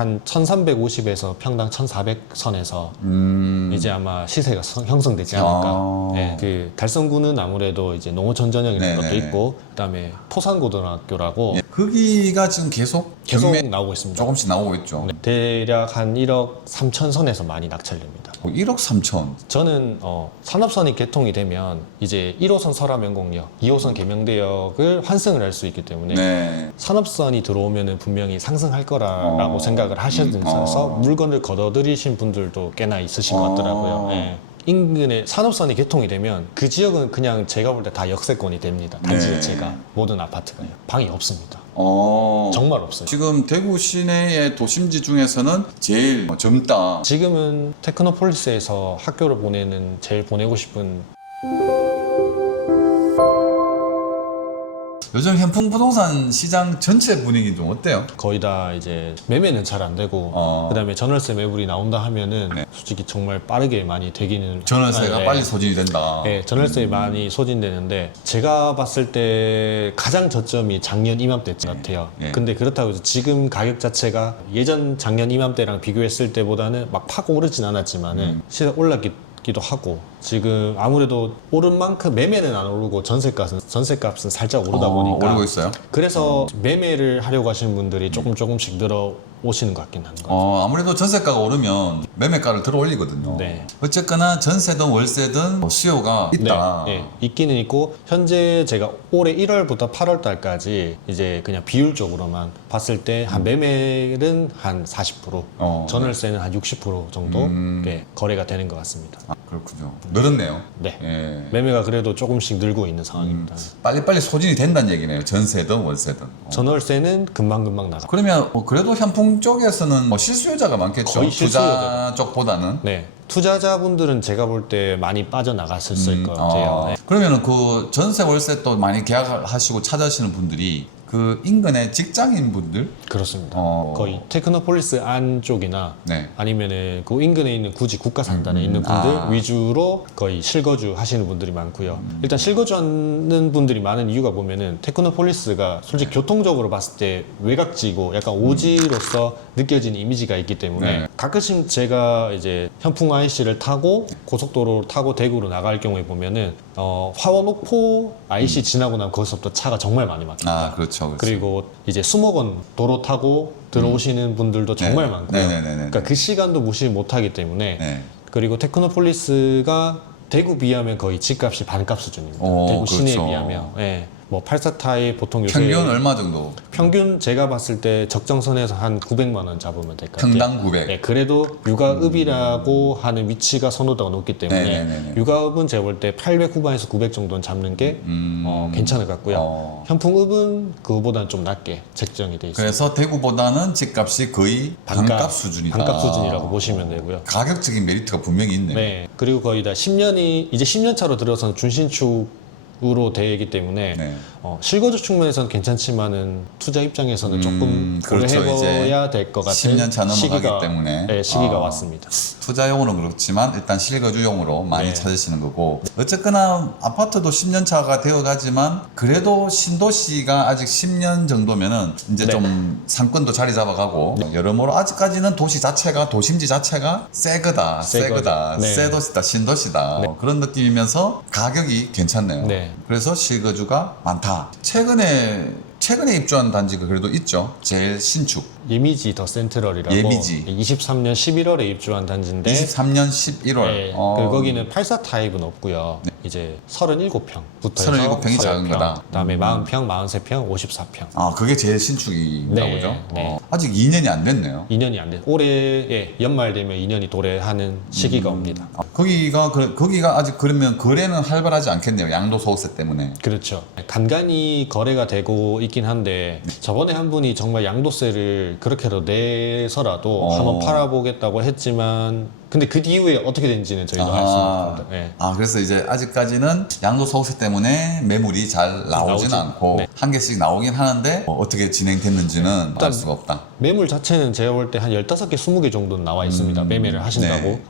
한 1350에서 평당 1400선에서 이제 아마 시세가 형성되지 않을까. 네, 그 달성구는 아무래도 이제 농어촌 전형이라는 것도 있고, 그다음에 포산고등학교라고 거기가 지금 계속 나오고 있습니다. 조금씩 나오고 있죠. 네, 대략 한 1억 3천 선에서 많이 낙찰됩니다. 1억 3천. 저는 산업선이 개통이 되면 이제 1호선 설암연공역, 2호선 계명대역을 환승을 할 수 있기 때문에 네. 산업선이 들어오면은 분명히 상승할 거라고 생각을 하셔서 물건을 걷어들이신 분들도 꽤나 있으신 것 같더라고요. 네. 인근에 산업선이 개통이 되면 그 지역은 그냥 제가 볼 때 다 역세권이 됩니다. 단지 자체가 모든 아파트가요. 방이 없습니다. 정말 없어요. 지금 대구 시내의 도심지 중에서는 제일 젊다. 지금은 테크노폴리스에서 학교를 보내는 제일 보내고 싶은 요즘 현풍 부동산 시장 전체 분위기 좀 어때요? 거의 다 이제 매매는 잘 안 되고 그다음에 전월세 매물이 나온다 하면은 솔직히 정말 빠르게 많이 되기는 전월세가 빨리 소진이 된다. 네, 전월세 많이 소진되는데 제가 봤을 때 가장 저점이 작년 이맘때 같아요. 근데 그렇다고 해서 지금 가격 자체가 예전 작년 이맘때랑 비교했을 때보다는 막 팍 오르진 않았지만은 시세 올랐기도 하고 지금 아무래도 오른 만큼 매매는 안 오르고 전세값은 살짝 오르다 보니까 오르고 있어요? 그래서 매매를 하려고 하시는 분들이 조금씩 들어오시는 것 같긴 한것 같아요. 아무래도 전세가가 오르면 매매가를 들어 올리거든요. 네. 어쨌거나 전세든 월세든 수요가 있다. 네, 있기는 있고 현재 제가 올해 1월부터 8월 달까지 이제 그냥 비율적으로만 봤을 때 한 매매는 한 40%, 전월세는 한 60% 정도 거래가 되는 것 같습니다. 그렇군요. 늘었네요. 네. 예. 매매가 그래도 조금씩 늘고 있는 상황입니다. 빨리빨리 소진이 된다는 얘기네요. 전세든 월세든. 전월세는 금방금방 나가. 그러면 그래도 현풍 쪽에서는 실수요자가 많겠죠. 거의 투자 실수요자. 쪽보다는. 네. 투자자분들은 제가 볼 때 많이 빠져나갔을 것 같아요. 네. 그러면은 그 전세 월세 또 많이 계약하시고 찾아오시는 분들이 그 인근의 직장인 분들? 그렇습니다. 거의 테크노폴리스 안쪽이나 아니면은 그 인근에 있는 굳이 국가산단에 있는 분들 위주로 거의 실거주 하시는 분들이 많고요. 일단 실거주 하는 분들이 많은 이유가 보면은 테크노폴리스가 솔직히 교통적으로 봤을 때 외곽지고 약간 오지로서 느껴지는 이미지가 있기 때문에 가끔씩 제가 이제 현풍 IC를 타고 고속도로를 타고 대구로 나갈 경우에 보면은 화원옥포 IC 지나고 나면 거기서부터 차가 정말 많이 막힙니다. 그렇죠. 그리고 이제 수목원 도로 타고 들어오시는 분들도 정말 많고요. 그러니까 그 시간도 무시 못하기 때문에 그리고 테크노폴리스가 대구 비하면 거의 집값이 반값 수준입니다. 대구 시내에 비하면. 뭐 84타입 보통 요새 평균 얼마 정도? 평균 제가 봤을 때 적정선에서 한 900만 원 잡으면 될 것 같아요. 평당 900. 네, 그래도 육아읍이라고 하는 위치가 선호도가 높기 때문에 육아읍은 제가 볼 때 800 후반에서 900 정도는 잡는 게 괜찮을 것 같고요. 현풍읍은 그거보다는 좀 낮게 책정이 돼 있어요. 그래서 대구보다는 집값이 거의 반값 수준이다. 반값 수준이라고 보시면 되고요. 가격적인 메리트가 분명히 있네요. 네, 그리고 거의 다 10년이 이제 10년 차로 들어서는 준신축으로 되기 때문에 실거주 측면에서는 괜찮지만은 투자 입장에서는 조금 고려해봐야 될 것 같은 10년 차 넘어가기 때문에 시기가 왔습니다. 투자용으로는 그렇지만 일단 실거주용으로 많이 찾으시는 거고 어쨌거나 아파트도 10년 차가 되어가지만 그래도 신도시가 아직 10년 정도면은 이제 좀 상권도 자리 잡아가고 여러모로 아직까지는 도심지 자체가 새 거다 새 도시다 신도시다 그런 느낌이면서 가격이 괜찮네요. 그래서 실거주가 많다. 최근에 입주한 단지가 그래도 있죠. 제일 신축. 예미지 더 센트럴이라고 23년 11월에 입주한 단지인데 23년 11월. 거기는 84 타입은 없고요. 이제 37평부터 37평이 작은 거다. 그다음에 40평, 43평, 54평. 그게 제일 신축인가 보죠. 아직 2년이 안 됐네요. 2년이 안 됐어요. 올해 연말 되면 2년이 도래하는 시기가 옵니다. 거기가 아직 그러면 거래는 활발하지 않겠네요. 양도소득세 때문에. 그렇죠. 간간히 거래가 되고 있긴 한데 저번에 한 분이 정말 양도세를 그렇게도 내서라도 한번 팔아보겠다고 했지만 근데 그 이후에 어떻게 된지는 저희도 알 수는 없습니다. 그래서 이제 아직까지는 양도소득세 때문에 매물이 잘 나오지는 않고 한 개씩 나오긴 하는데 어떻게 진행됐는지는 알 수가 없다. 매물 자체는 제가 볼 때 한 15개, 20개 정도는 나와 있습니다. 매매를 하신다고.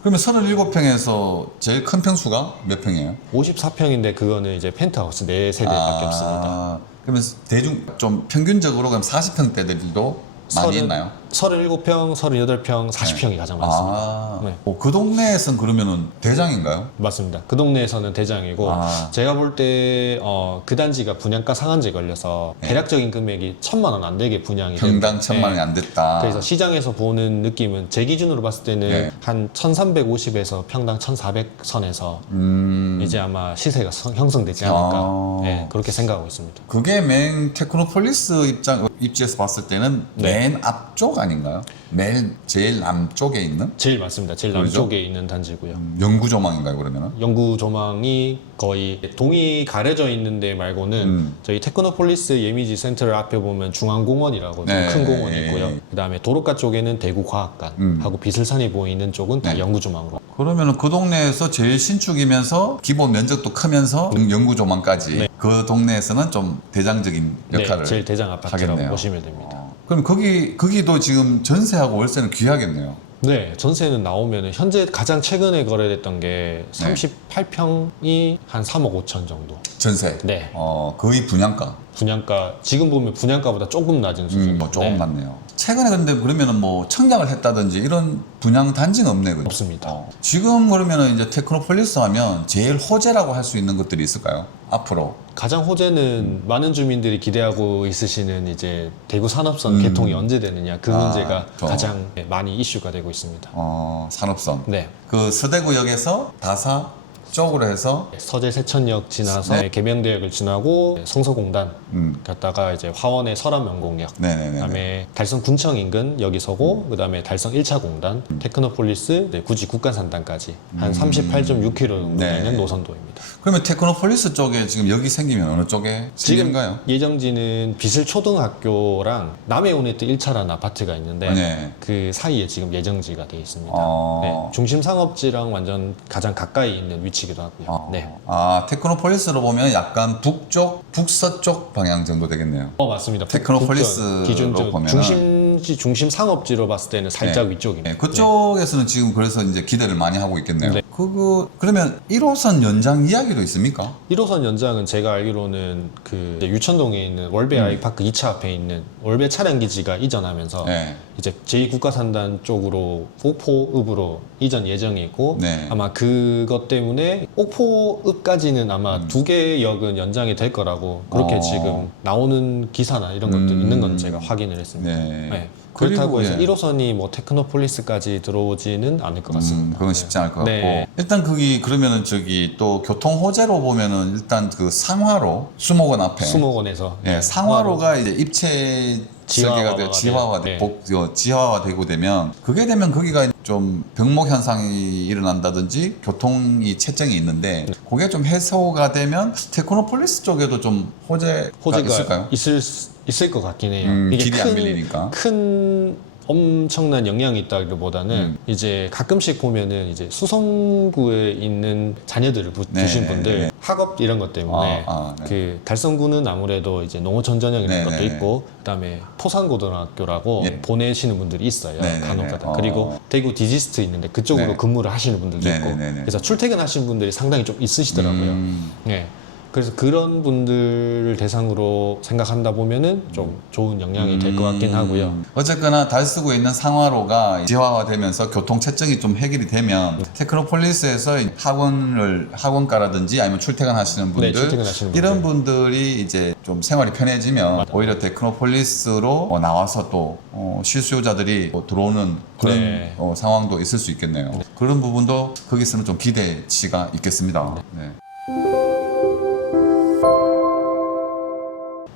그러면 37평에서 제일 큰 평수가 몇 평이에요? 54평인데 그거는 이제 펜트하우스 4세대밖에 없습니다. 그러면 대중 좀 평균적으로 그럼 40평대들도 많이 있나요? 37평, 38평, 40평이 가장 많습니다. 아, 네. 그 동네에서는 그러면은 대장인가요? 맞습니다. 그 동네에서는 대장이고 제가 볼 때 그 단지가 분양가 상한제 걸려서 대략적인 금액이 1,000만 원 안 되게 분양이 평당 됐는데, 1,000만 원이 안 됐다. 그래서 시장에서 보는 느낌은 제 기준으로 봤을 때는 한 1,350에서 평당 1,400 선에서 이제 아마 시세가 형성되지 않을까 네, 그렇게 생각하고 있습니다. 그게 맨 테크노폴리스 입지에서 봤을 때는 맨 앞쪽 아닌가요? 맨 제일 남쪽에 있는? 제일 맞습니다. 제일 그렇죠? 남쪽에 있는 단지고요. 영구 조망인가요, 그러면은? 영구 조망이 거의 동이 가려져 있는데 말고는 저희 테크노폴리스 예미지 센터를 앞에 보면 중앙공원이라고 좀 큰 공원이 있고요. 그다음에 도로가 쪽에는 대구과학관 하고 비슬산이 보이는 쪽은 다 영구 조망으로. 그러면은 그 동네에서 제일 신축이면서 기본 면적도 크면서 영구 조망까지 그 동네에서는 좀 대장적인 역할을 제일 대장 아파트라고 하겠네요. 보시면 됩니다. 그럼 거기도 지금 전세하고 월세는 귀하겠네요. 네, 전세는 나오면 현재 가장 최근에 거래됐던 게 38평이 한 3억 5천 정도. 전세? 네. 거의 분양가. 분양가, 지금 보면 분양가보다 조금 낮은 수준. 뭐 조금 낮네요. 최근에 근데 그러면은 뭐 청약을 했다든지 이런 분양 단지는 없네, 그죠? 없습니다. 지금 그러면은 이제 테크노폴리스 하면 제일 호재라고 할 수 있는 것들이 있을까요? 앞으로. 가장 호재는 많은 주민들이 기대하고 있으시는 이제 대구 산업선 개통이 언제 되느냐 그 문제가 가장 많이 이슈가 되고 있습니다. 산업선. 네. 그 서대구역에서 다사 쪽으로 해서 서재 세천역 지나서 계명대역을 지나고 성서공단 갔다가 이제 화원의 설암연공역, 그다음에 달성 군청 인근 여기 서고 그다음에 달성 1차 공단, 테크노폴리스, 구지 국가산단까지 한 38.6km 정도 되는 노선도입니다. 그러면 테크노폴리스 쪽에 지금 여기 생기면 어느 쪽에 생기는가요? 예정지는 비슬초등학교랑 남해오네트 1차라는 아파트가 있는데 그 사이에 지금 예정지가 되어 있습니다. 중심 상업지랑 완전 가장 가까이 있는 위치이기도 하고요. 테크노폴리스로 보면 약간 북서쪽 방향 정도 되겠네요. 맞습니다. 테크노폴리스로 기준적으로 보면은 중심 상업지로 봤을 때는 살짝 위쪽입니다. 그쪽에서는 지금 그래서 이제 기대를 많이 하고 있겠네요. 그러면 1호선 연장 이야기도 있습니까? 1호선 연장은 제가 알기로는 그 유천동에 있는 월배 아이파크 2차 앞에 있는 월배 차량기지가 이전하면서 이제 제2국가산단 쪽으로 옥포읍으로 이전 예정이 있고 아마 그것 때문에 옥포읍까지는 아마 2개 역은 연장이 될 거라고 그렇게 지금 나오는 기사나 이런 것도 있는 건 제가 확인을 했습니다. 그렇다고 해서 1호선이 뭐 테크노폴리스까지 들어오지는 않을 것 같습니다. 그건 쉽지 않을 것 같고. 일단 거기 그러면은 저기 또 교통 호재로 보면은 일단 그 상화로 수목원 앞에 수목원에서 상화로가 이제 입체 지하화되고 되면 그게 되면 거기가 좀 병목 현상이 일어난다든지 교통이 체증이 있는데 그게 좀 해소가 되면 테크노폴리스 쪽에도 좀 호재가 있을까요? 있을 것 같긴 해요. 이게 길이 안 밀리니까. 큰 엄청난 영향이 있다기보다는 이제 가끔씩 보면은 이제 수성구에 있는 자녀들을 두신 분들 학업 이런 것 때문에 그 달성구는 아무래도 이제 농어촌 전형 이런 것도 있고 그다음에 포산고등학교라고 보내시는 분들이 있어요. 간혹가다. 그리고 대구 디지스트 있는데 그쪽으로 근무를 하시는 분들도 있고 그래서 출퇴근하시는 분들이 상당히 좀 있으시더라고요. 그래서 그런 분들을 대상으로 생각한다 보면은 좀 좋은 영향이 될 것 같긴 하고요. 어쨌거나 달서구에 있는 상화로가 지하화되면서 교통 체증이 좀 해결이 되면 테크노폴리스에서 학원가라든지 아니면 출퇴근하시는 분들 이런 분들이 이제 좀 생활이 편해지면 오히려 테크노폴리스로 나와서 또 실수요자들이 들어오는 그런 상황도 있을 수 있겠네요. 그런 부분도 거기서는 좀 기대치가 있겠습니다.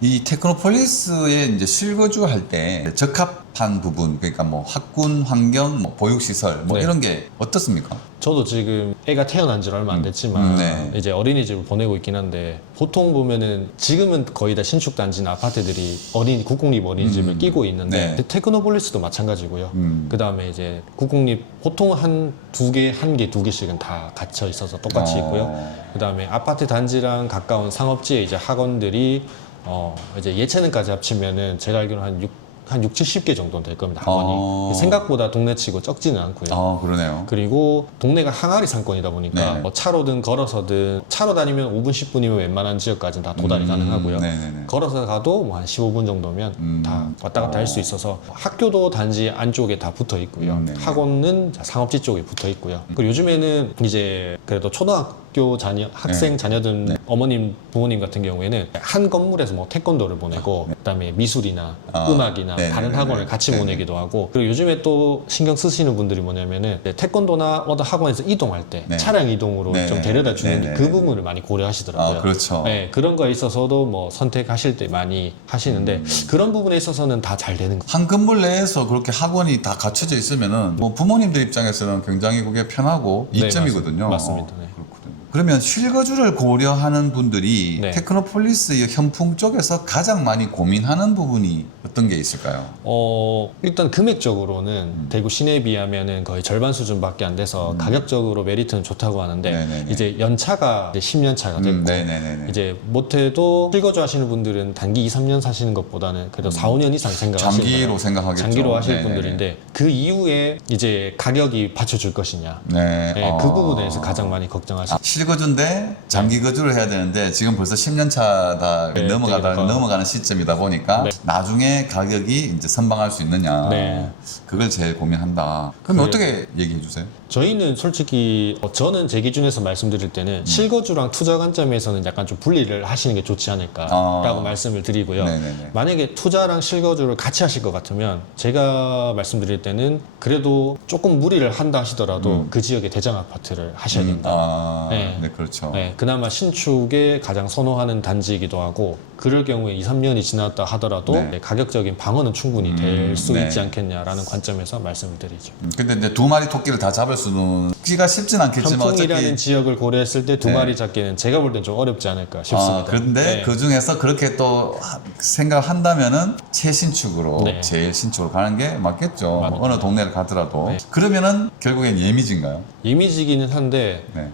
이 테크노폴리스에 이제 실거주 할 때 적합한 부분, 그러니까 뭐 학군, 환경, 뭐 보육시설, 뭐 이런 게 어떻습니까? 저도 지금 애가 태어난 지 얼마 안 됐지만 이제 어린이집을 보내고 있긴 한데 보통 보면은 지금은 거의 다 신축 단지나 아파트들이 국공립 어린이집을 끼고 있는데 테크노폴리스도 마찬가지고요. 그 다음에 이제 국공립 보통 한 개, 두 개씩은 다 갇혀 있어서 똑같이 있고요. 그 다음에 아파트 단지랑 가까운 상업지에 이제 학원들이 이제 예체능까지 합치면은 제가 알기로 한 한 6, 70개 정도는 될 겁니다. 학원이. 생각보다 동네치고 적지는 않고요. 그러네요. 그리고 동네가 항아리 상권이다 보니까 네. 뭐 차로든 걸어서든 차로 다니면 5분, 10분이면 웬만한 지역까지는 다 도달이 가능하고요. 네네네. 걸어서 가도 뭐 한 15분 정도면 다 왔다 갔다 할 수 있어서 학교도 단지 안쪽에 다 붙어 있고요. 네네. 학원은 상업지 쪽에 붙어 있고요. 그리고 요즘에는 이제 그래도 초등학교 자녀, 학생 자녀들 어머님, 부모님 같은 경우에는 한 건물에서 뭐 태권도를 보내고 그다음에 미술이나 음악이나 다른 학원을 같이 보내기도 하고 그리고 요즘에 또 신경 쓰시는 분들이 뭐냐면은 태권도나 어떤 학원에서 이동할 때 차량 이동으로 좀 데려다 주는 그 부분을 많이 고려하시더라고요. 그렇죠. 네, 그런 거에 있어서도 뭐 선택하실 때 많이 하시는데 그런 부분에 있어서는 다 잘 되는 거예요. 한 건물 내에서 그렇게 학원이 다 갖춰져 있으면은 뭐 부모님들 입장에서는 굉장히 그게 편하고 네, 이점이거든요. 맞습니다. 네. 그렇거든요. 그러면 실거주를 고려하는 분들이 네. 테크노폴리스의 현풍 쪽에서 가장 많이 고민하는 부분이 어떤 게 있을까요? 일단 금액적으로는 대구 시내에 비하면은 거의 절반 수준밖에 안 돼서 가격적으로 메리트는 좋다고 하는데 네네네. 이제 연차가 이제 10년 차가 됐고 네네네네. 이제 못해도 실거주 하시는 분들은 단기 2, 3년 사시는 것보다는 그래도 4, 5년 이상 생각하시는 장기로 생각하겠죠. 장기로 하실 네네네. 분들인데 그 이후에 이제 가격이 받쳐줄 것이냐 네. 그 부분에 대해서 가장 많이 걱정하시죠. 실거주인데 장기 거주를 해야 되는데 지금 벌써 10년 차다 네, 넘어가는 시점이다 보니까 네. 나중에 가격이 이제 선방할 수 있느냐 네. 그걸 제일 고민한다. 그럼 어떻게 얘기해 주세요? 저희는 솔직히 저는 제 기준에서 말씀드릴 때는 실거주랑 투자 관점에서는 약간 좀 분리를 하시는 게 좋지 않을까라고 말씀을 드리고요. 네네네. 만약에 투자랑 실거주를 같이 하실 것 같으면 제가 말씀드릴 때는 그래도 조금 무리를 한다 하시더라도 그 지역의 대장 아파트를 하셔야 된다. 네, 그렇죠. 네, 그나마 신축에 가장 선호하는 단지이기도 하고 그럴 경우에 2, 3년이 지났다 하더라도 네. 가격적인 방어는 충분히 될 수 네. 있지 않겠냐라는 관점에서 말씀을 드리죠. 근데 이제 두 마리 토끼를 다 잡을 수는 끼가 쉽진 않겠지만 현풍이라는 어차피 지역을 고려했을 때 두 네. 마리 잡기는 제가 볼 땐 좀 어렵지 않을까 싶습니다. 그런데 네. 그 중에서 그렇게 또 생각한다면은 최신축으로 네. 제일 신축으로 가는 게 맞겠죠. 맞습니다. 어느 동네를 가더라도. 네. 그러면은 결국엔 예미지인가요? 예미지기는 한데 네.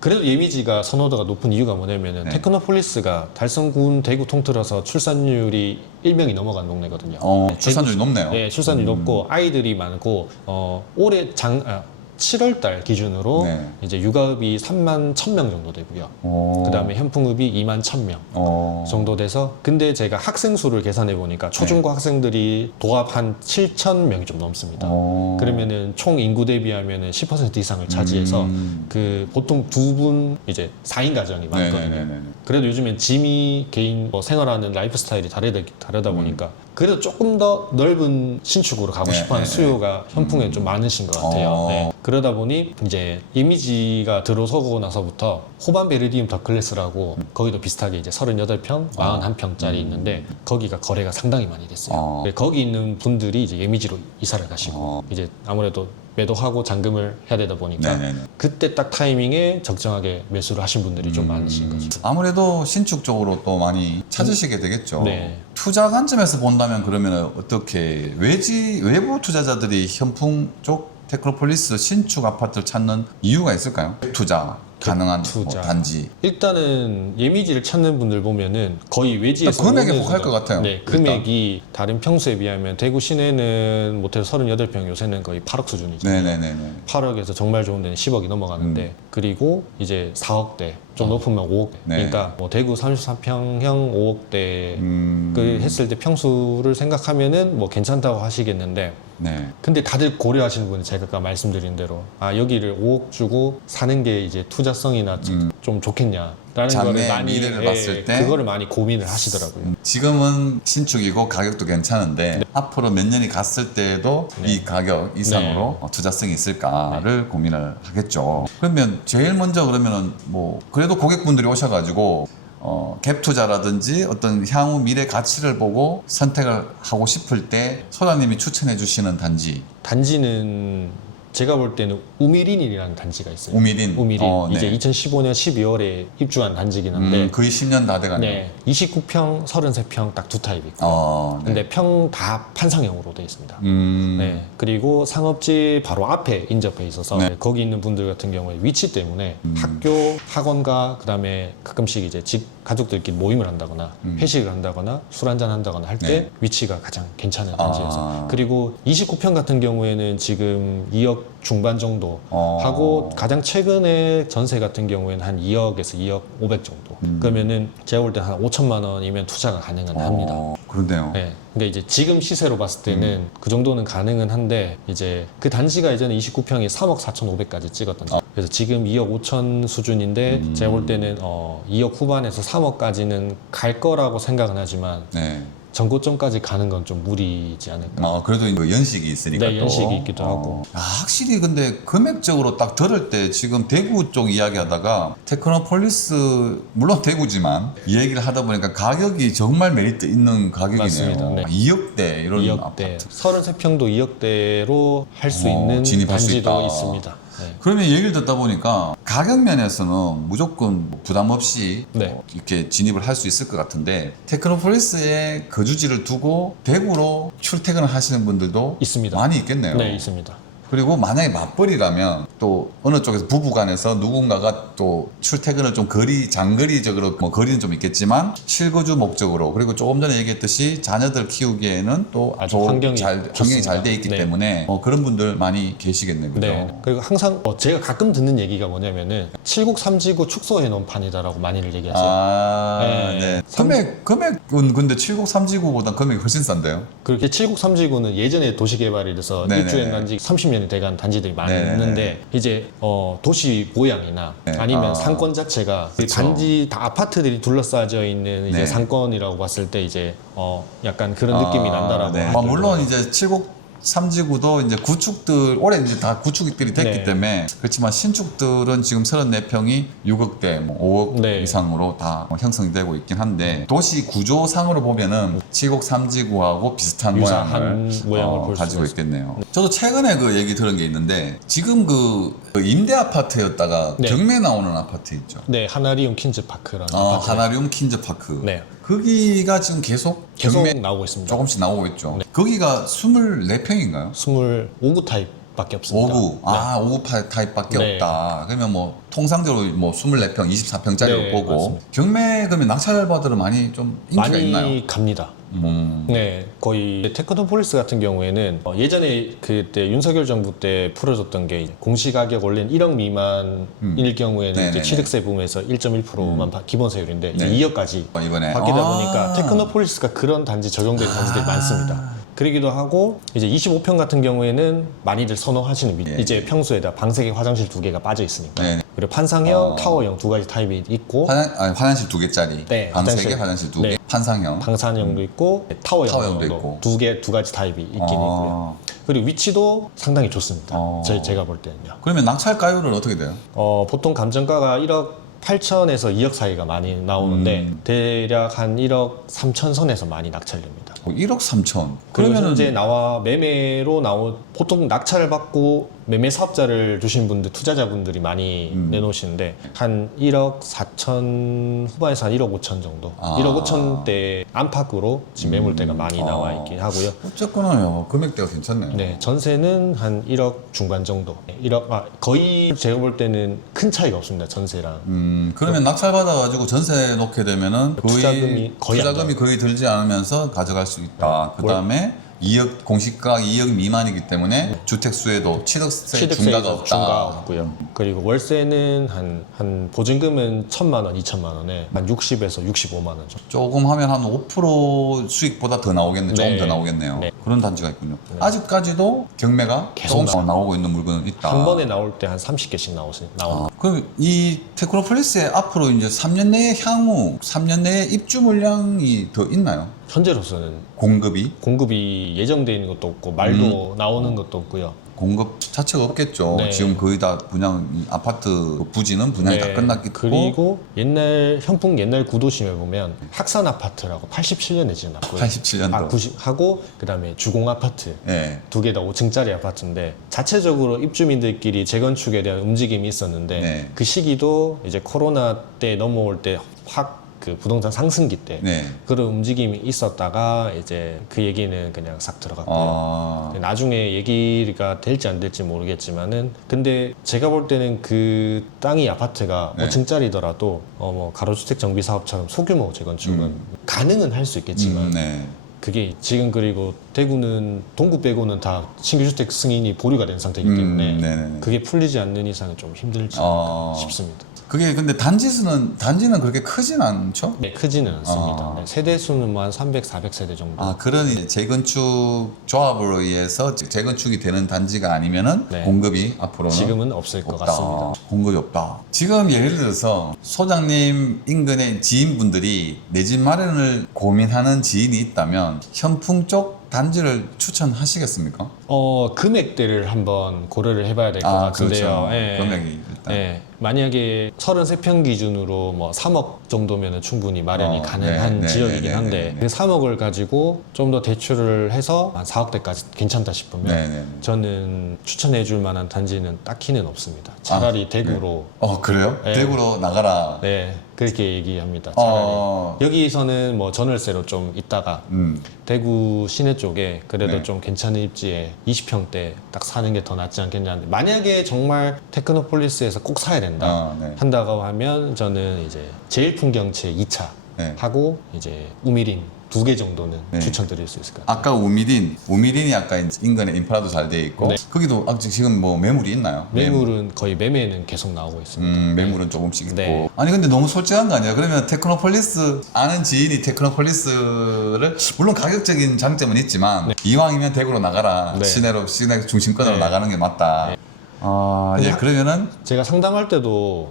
그래도 예미지가 선호도가 높은 이유가 뭐냐면은 네. 테크노폴리스가 달성군 대구 통틀어서 출산율이 1명이 넘어간 동네거든요. 출산율이 높네요. 네, 출산율이 높고 아이들이 많고 올해 7월 달 기준으로 네. 이제 육아읍이 3만 1,000명 정도 되고요. 그다음에 현풍읍이 2만 1,000명 정도 돼서 근데 제가 학생 수를 계산해 보니까 초중고 학생들이 도합 한 7,000명이 좀 넘습니다. 그러면은 총 인구 대비하면은 10% 이상을 차지해서 그 보통 두 분 이제 4인 가정이 많거든요. 네네네네. 그래도 요즘엔 짐이 개인 뭐 생활하는 라이프 스타일이 다르다 보니까 그래도 조금 더 넓은 신축으로 가고 싶어하는 수요가 현풍에 좀 많으신 것 같아요. 네. 그러다 보니 이제 이미지가 들어서고 나서부터 호반 베르디움 더 클래스라고 거기도 비슷하게 이제 38평, 41평짜리 있는데 거기가 거래가 상당히 많이 됐어요. 거기 있는 분들이 이제 예미지로 이사를 가시고 이제 아무래도 매도하고 잔금을 해야 되다 보니까 네네네. 그때 딱 타이밍에 적정하게 매수를 하신 분들이 좀 많으신 거죠. 아무래도 신축 쪽으로 또 많이 찾으시게 되겠죠. 네. 투자 관점에서 본다면 그러면 어떻게 외부 투자자들이 현풍 쪽 테크노폴리스 신축 아파트를 찾는 이유가 있을까요? 투자 가능한 투자. 뭐 단지. 일단은 예미지를 찾는 분들 보면은 거의 외지에서 금액에 오는 속할 것 같아요. 네, 금액이 다른 평수에 비하면 대구 시내는 모텔 38평 요새는 거의 8억 수준이죠. 네네네네. 8억에서 정말 좋은 데는 10억이 넘어가는데 그리고 이제 4억대 좀 높으면 5억대 네. 그러니까 뭐 대구 34평형 5억대 그 했을 때 평수를 생각하면은 뭐 괜찮다고 하시겠는데 네. 근데 다들 고려하시는 분은 제가 아까 말씀드린 대로 여기를 5억 주고 사는 게 이제 투자성이나 좀 좋겠냐라는 장래 거를 많이 미래를 봤을 때 그거를 많이 고민을 하시더라고요. 지금은 신축이고 가격도 괜찮은데 앞으로 몇 년이 갔을 때에도 이 가격 이상으로 투자성이 있을까를 고민을 하겠죠. 그러면 제일 먼저 그러면은 뭐 그래도 고객분들이 오셔가지고 갭 투자라든지 어떤 향후 미래 가치를 보고 선택을 하고 싶을 때 소장님이 추천해 주시는 단지는 제가 볼 때는 우미린이라는 단지가 있어요. 우미린. 이제 네. 2015년 12월에 입주한 단지긴 한데 거의 10년 다 돼가네요. 네, 29평, 33평 딱 두 타입 있고 네. 근데 평 다 판상형으로 되어 있습니다. 네. 그리고 상업지 바로 앞에 인접해 있어서 네. 거기 있는 분들 같은 경우에 위치 때문에 학교, 학원과 그다음에 가끔씩 이제 집 가족들끼리 모임을 한다거나 회식을 한다거나 술 한잔 한다거나 할 때 네. 위치가 가장 괜찮은 단지여서. 그리고 29평 같은 경우에는 지금 2억 중반 정도 하고 가장 최근에 전세 같은 경우에는 한 2억에서 2억 500 정도. 그러면은 제가 볼 때 한 5천만 원이면 투자가 가능은 합니다. 그런데요. 네. 근데 이제 지금 시세로 봤을 때는 그 정도는 가능은 한데 이제 그 단지가 예전에 29평이 3억 4,500까지 찍었던 그래서 지금 2억 5천 수준인데 제가 볼 때는 2억 후반에서 3억까지는 갈 거라고 생각은 하지만 네. 전고점까지 가는 건 좀 무리지 않을까. 그래도 뭐 연식이 있으니까 네, 또. 연식이 있기도 하고. 확실히 근데 금액적으로 딱 들을 때 지금 대구 쪽 이야기하다가 테크노폴리스 물론 대구지만 이 얘기를 하다 보니까 가격이 정말 메리트 있는 가격이네요. 맞습니다. 네. 2억대 이런 2억대, 아파트. 33평도 2억대로 할 수 있는 진입할 수 단지도 있다. 있습니다. 네. 그러면 얘기를 듣다 보니까 가격 면에서는 무조건 부담 없이 네. 이렇게 진입을 할 수 있을 것 같은데 테크노폴리스에 거주지를 두고 대구로 출퇴근을 하시는 분들도 있습니다. 많이 있겠네요. 네, 있습니다. 그리고 만약에 맞벌이라면 또 어느 쪽에서 부부간에서 누군가가 또 출퇴근을 좀 장거리적으로 뭐 거리는 좀 있겠지만 실거주 목적으로 그리고 조금 전에 얘기했듯이 자녀들 키우기에는 또 아주 환경이 잘 돼 있기 네. 때문에 그런 분들 많이 계시겠네요. 그죠? 네. 그리고 항상 제가 가끔 듣는 얘기가 뭐냐면은 7국 3지구 축소해 놓은 판이다라고 많이들 얘기하세요. 네. 금액은 근데 7국 3지구보다 금액이 훨씬 싼데요? 그렇게 7국 3지구는 예전에 도시개발이 돼서 네네네. 입주한 지 30년이 돼간 단지들이 많은데 이제 도시 모양이나 네. 아니면 상권 자체가 그 그쵸. 단지 다 아파트들이 둘러싸여 있는 이제 네. 상권이라고 봤을 때 이제 약간 그런 느낌이 난다라고 네. 하더라고요. 물론 이제 7국 3지구도 이제 구축들 올해 이제 다 구축들이 됐기 네. 때문에 그렇지만 신축들은 지금 34평이 6억대, 뭐 5억 네. 이상으로 다 형성되고 있긴 한데 도시 구조상으로 보면은 7국 3지구하고 비슷한 유사한 모양을 볼 가지고 수가 있겠네요. 저도 최근에 그 얘기 들은 게 있는데 지금 그 임대 아파트였다가 네. 경매 나오는 아파트 있죠. 네, 하나리움 킨즈파크라는 아파트. 하나리움 킨즈파크. 네. 거기가 지금 계속 계속 경매 나오고 있습니다. 조금씩 나오고 있죠. 네. 거기가 24평인가요? 25구 타입밖에 없습니다. 5구. 5구 타입밖에 네. 없다. 그러면 뭐 통상적으로 뭐 24평, 24평짜리로 네, 보고 맞습니다. 경매 그러면 낙찰받으러 많이 좀 인기가 많이 있나요? 갑니다. 네, 거의 테크노폴리스 같은 경우에는 예전에 그때 윤석열 정부 때 풀어줬던 게 공시가격 원래는 1억 미만일 경우에는 네네네. 이제 취득세 부분에서 1.1%만 기본세율인데 이제 네. 2억까지 이번에 바뀌다 보니까 테크노폴리스가 그런 단지 적용된 단지들이 많습니다. 그러기도 하고 이제 25평 같은 경우에는 많이들 선호하시는 네. 이제 평소에다 방세개 화장실 2개가 빠져 있으니까 네. 그리고 판상형, 타워형 2가지 타입이 있고 화장실 2개짜리. 네, 방 3개, 화장실. 화장실 2개. 네. 판상형. 방산형도 있고 타워형도 타워형도 있고. 두 가지 타입이 있긴 있고요. 그리고 위치도 상당히 좋습니다. 제가 볼 때는요. 그러면 낙찰가율은 어떻게 돼요? 보통 감정가가 1억 8천에서 2억 사이가 많이 나오는데 대략 한 1억 3천 선에서 많이 낙찰됩니다. 1억 3천. 그리고 그러면은 현재 매매로 보통 낙찰을 받고 매매 사업자를 주신 분들, 투자자분들이 많이 내놓으시는데 한 1억 4천 후반에서 한 1억 5천 정도. 1억 5천대 안팎으로 지금 매물대가 많이 나와 있긴 하고요. 어쨌거나 금액대가 괜찮네요. 네, 전세는 한 1억 중반 정도. 1억 거의 제가 볼 때는 큰 차이가 없습니다. 전세랑. 그러면 낙찰 받아가지고 전세 놓게 되면은 투자금이 거의 안 투자금이 거의 들지 않으면서 가져갈 수 있다. 그 다음에 2억 공시가 2억 미만이기 때문에 주택 수에도 취득세 중과가 없다. 중과 없고요. 그리고 월세는 한 보증금은 1,000만 원, 2천만 원에 한 60에서 65만 원 정도. 조금 하면 한 5% 수익보다 더 나오겠네. 조금 네. 더 나오겠네요. 네. 그런 단지가 있군요. 아직까지도 경매가 계속 조금씩 나오고 있는 물건은 있다. 한 번에 나올 때 한 30개씩 나오는. 그럼 이 테크노폴리스에 앞으로 이제 3년 내에 향후 3년 내에 입주 물량이 더 있나요? 현재로서는 공급이 예정돼 있는 것도 없고 말도 나오는 것도 없고요. 공급 자체가 없겠죠. 네. 지금 거의 다 분양 이 아파트 부지는 분양이 다 끝났기 때문에 그리고 현풍 옛날 구도심에 보면 학산 아파트라고 87년에 지어놨고요. 87년도. 90 하고 그다음에 주공 아파트 네. 2개 다 5층짜리 아파트인데 자체적으로 입주민들끼리 재건축에 대한 움직임이 있었는데 네. 그 시기도 이제 코로나 때 넘어올 때 확 그 부동산 상승기 때 네. 그런 움직임이 있었다가 이제 그 얘기는 그냥 싹 들어갔고요. 나중에 얘기가 될지 안 될지 모르겠지만은 근데 제가 볼 때는 그 땅이 아파트가 네. 5층짜리더라도 뭐 가로주택 정비 사업처럼 소규모 재건축은 가능은 할 수 있겠지만 네. 그게 지금 그리고 대구는 동구 빼고는 다 신규주택 승인이 보류가 된 상태이기 때문에 네네네. 그게 풀리지 않는 이상은 좀 힘들지 싶습니다. 그게 근데 단지는 그렇게 크진 않죠? 네, 크지는 않습니다. 네, 세대 수는 뭐 한 300, 400세대 정도. 그런 이제 재건축 조합으로 의해서 재건축이 되는 단지가 아니면은 네. 공급이 앞으로는 지금은 없을 것 같습니다. 공급이 없다. 지금 예를 들어서 소장님 인근의 지인분들이 내 집 마련을 고민하는 지인이 있다면 현풍 쪽 단지를 추천하시겠습니까? 금액대를 한번 고려를 해봐야 될 것 같은데요. 그렇죠. 예. 금액이 일단. 예. 만약에 33평 기준으로 뭐 3억 정도면 충분히 마련이 가능한 지역이긴 한데 그 3억을 가지고 좀 더 대출을 해서 한 4억대까지 괜찮다 싶으면 저는 추천해 줄 만한 단지는 딱히는 없습니다. 차라리 대구로. 그래요? 네. 대구로 나가라. 네. 그렇게 얘기합니다. 차라리. 여기서는 뭐 전월세로 좀 있다가 대구 시내 쪽에 그래도 좀 괜찮은 입지에 20평대 딱 사는 게 더 낫지 않겠냐는데 만약에 정말 테크노폴리스에서 꼭 사야 된다 한다고 하면 저는 이제 제일풍경채 2차 하고 이제 우미린 2개 정도는 추천드릴 수 있을 것 같아요. 아까 우미린이 아까 인근에 인프라도 잘 돼 있고 거기도 아직 지금 뭐 매물이 있나요? 매물은 거의 매매는 계속 나오고 있습니다. 매물은 조금씩 있고. 아니 근데 너무 솔직한 거 아니에요? 그러면 테크노폴리스 아는 지인이 테크노폴리스를 물론 가격적인 장점은 있지만 이왕이면 대구로 나가라. 시내 중심권으로 나가는 게 맞다. 그러면은 제가 상담할 때도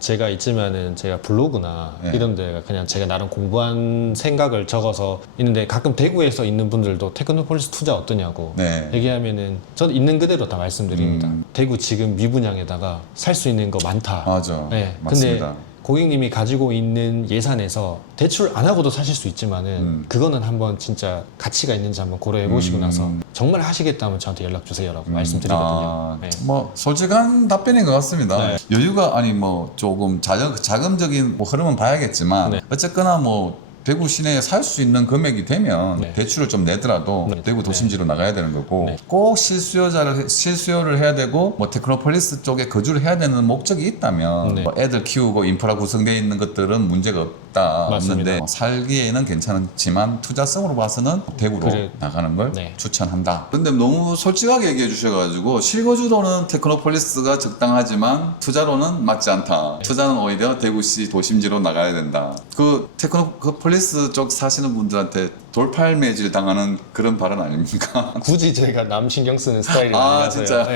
제가 있지만은 제가 블로그나 이런 데가 그냥 제가 나름 공부한 생각을 적어서 있는데 가끔 대구에서 있는 분들도 테크노폴리스 투자 어떠냐고 얘기하면은 저는 있는 그대로 다 말씀드립니다. 대구 지금 미분양에다가 살 수 있는 거 많다. 맞아. 맞습니다. 근데 고객님이 가지고 있는 예산에서 대출 안 하고도 사실 수 있지만은 그거는 한번 진짜 가치가 있는지 한번 고려해 보시고 나서 정말 하시겠다면 저한테 연락 주세요라고 말씀드리거든요. 뭐 솔직한 답변인 것 같습니다. 여유가 아니 뭐 조금 자금적인 뭐 흐름은 봐야겠지만 어쨌거나 뭐 대구 시내에 살 수 있는 금액이 되면 대출을 좀 내더라도 대구 도심지로 나가야 되는 거고 꼭 실수요를 해야 되고 뭐 테크노폴리스 쪽에 거주를 해야 되는 목적이 있다면 뭐 애들 키우고 인프라 구성되어 있는 것들은 문제가 없는데 살기에는 괜찮지만 투자성으로 봐서는 대구로 나가는 걸 추천한다. 근데 너무 솔직하게 얘기해 주셔가지고 실거주로는 테크노폴리스가 적당하지만 투자로는 맞지 않다. 투자는 오히려 대구시 도심지로 나가야 된다. 그 테크노폴리스 쪽 사시는 분들한테 돌팔매질 당하는 그런 발언 아닙니까? 굳이 제가 남 신경 쓰는 스타일이 아니라서요. 진짜?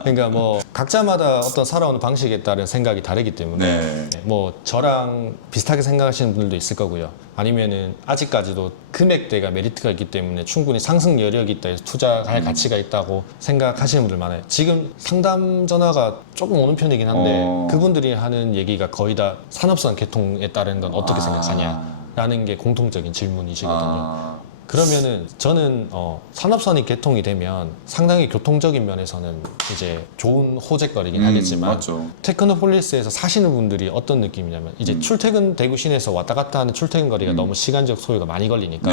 그러니까 뭐 각자마다 어떤 살아오는 방식에 따른 생각이 다르기 때문에 뭐 저랑 비슷하게 생각하시는 분들도 있을 거고요. 아니면은 아직까지도 금액대가 메리트가 있기 때문에 충분히 상승 여력이 있다 해서 투자할 가치가 있다고 생각하시는 분들 많아요. 지금 상담 전화가 조금 오는 편이긴 한데 그분들이 하는 얘기가 거의 다 산업선 개통에 따른 건 어떻게 생각하냐라는 게 공통적인 질문이시거든요. 그러면은 저는 산업선이 개통이 되면 상당히 교통적인 면에서는 이제 좋은 호재거리긴 하겠지만 맞죠. 테크노폴리스에서 사시는 분들이 어떤 느낌이냐면 이제 출퇴근 대구 시내에서 왔다 갔다 하는 출퇴근 거리가 너무 시간적 소요가 많이 걸리니까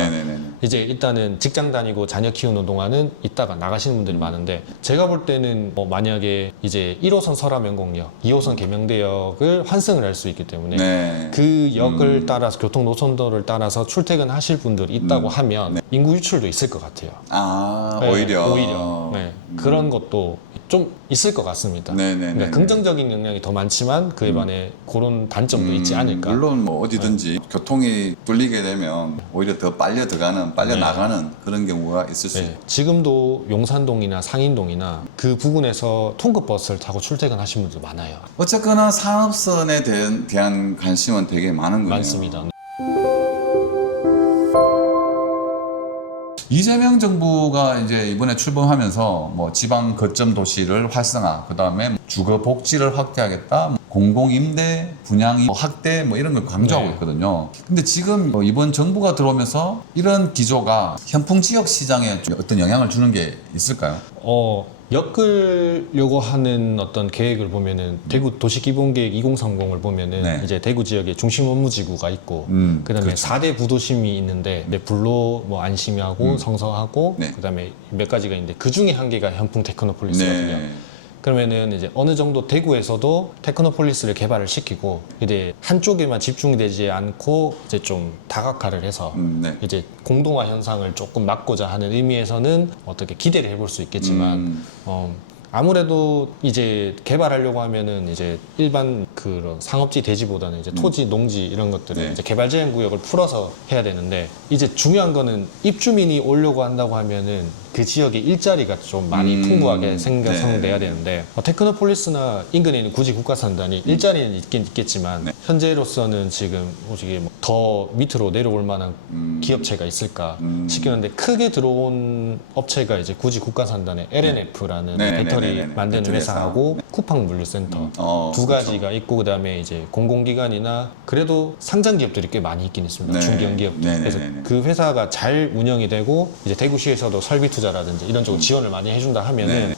이제 일단은 직장 다니고 자녀 키우는 동안은 이따가 나가시는 분들이 많은데 제가 볼 때는 만약에 이제 1호선 설암연곡역, 2호선 계명대역을 환승을 할 수 있기 때문에 그 역을 따라서 교통 노선도를 따라서 출퇴근하실 분들이 있다고 하면 인구 유출도 있을 것 같아요. 오히려. 그런 것도 좀 있을 것 같습니다. 그러니까 긍정적인 영향이 더 많지만 그에 반해 그런 단점도 있지 않을까. 물론 뭐 어디든지 교통이 뚫리게 되면 오히려 더 빨려 나가는 그런 경우가 있을 수 있어요. 지금도 용산동이나 상인동이나 그 부근에서 통근버스를 타고 출퇴근하시는 분들 많아요. 어쨌거나 산업선에 대한 관심은 되게 많은 거예요. 많습니다. 이재명 정부가 이제 이번에 출범하면서 뭐 지방 거점 도시를 활성화, 그 다음에 주거 복지를 확대하겠다, 공공임대, 분양, 학대 뭐 이런 걸 강조하고 네. 있거든요. 근데 지금 이번 정부가 들어오면서 이런 기조가 현풍 지역 시장에 좀 어떤 영향을 주는 게 있을까요? 엮으려고 하는 어떤 계획을 보면은 대구 도시기본계획 2030을 보면은 네. 이제 대구 지역에 중심 업무지구가 있고 그다음에 그렇죠. 4대 부도심이 있는데 불로 뭐 안심하고 성서하고 네. 그다음에 몇 가지가 있는데 그 중에 한 개가 현풍 테크노폴리스거든요. 네. 그러면은 이제 어느 정도 대구에서도 테크노폴리스를 개발을 시키고 이제 한쪽에만 집중되지 않고 이제 좀 다각화를 해서 네. 이제 공동화 현상을 조금 막고자 하는 의미에서는 어떻게 기대를 해볼 수 있겠지만 아무래도 이제 개발하려고 하면은 이제 일반 그런 상업지 대지보다는 이제 토지, 농지 이런 것들을 네. 이제 개발 제한 구역을 풀어서 해야 되는데 이제 중요한 거는 입주민이 오려고 한다고 하면은 그 지역에 일자리가 좀 많이 풍부하게 생겨야 되는데 테크노폴리스나 인근에 있는 굳이 국가산단이 일자리는 있긴 있겠지만 현재로서는 지금 솔직히 더 밑으로 내려올 만한 기업체가 있을까 싶겠는데 크게 들어온 업체가 이제 굳이 국가산단의 LNF라는 배터리 만드는 배터리 회사하고 쿠팡 물류센터 두 가지가 있고 그다음에 이제 공공기관이나 그래도 상장 기업들이 꽤 많이 있긴 있습니다. 중견 기업들. 그래서 그 회사가 잘 운영이 되고 이제 대구시에서도 설비 투자라든지 이런 쪽으로 지원을 많이 해준다 하면은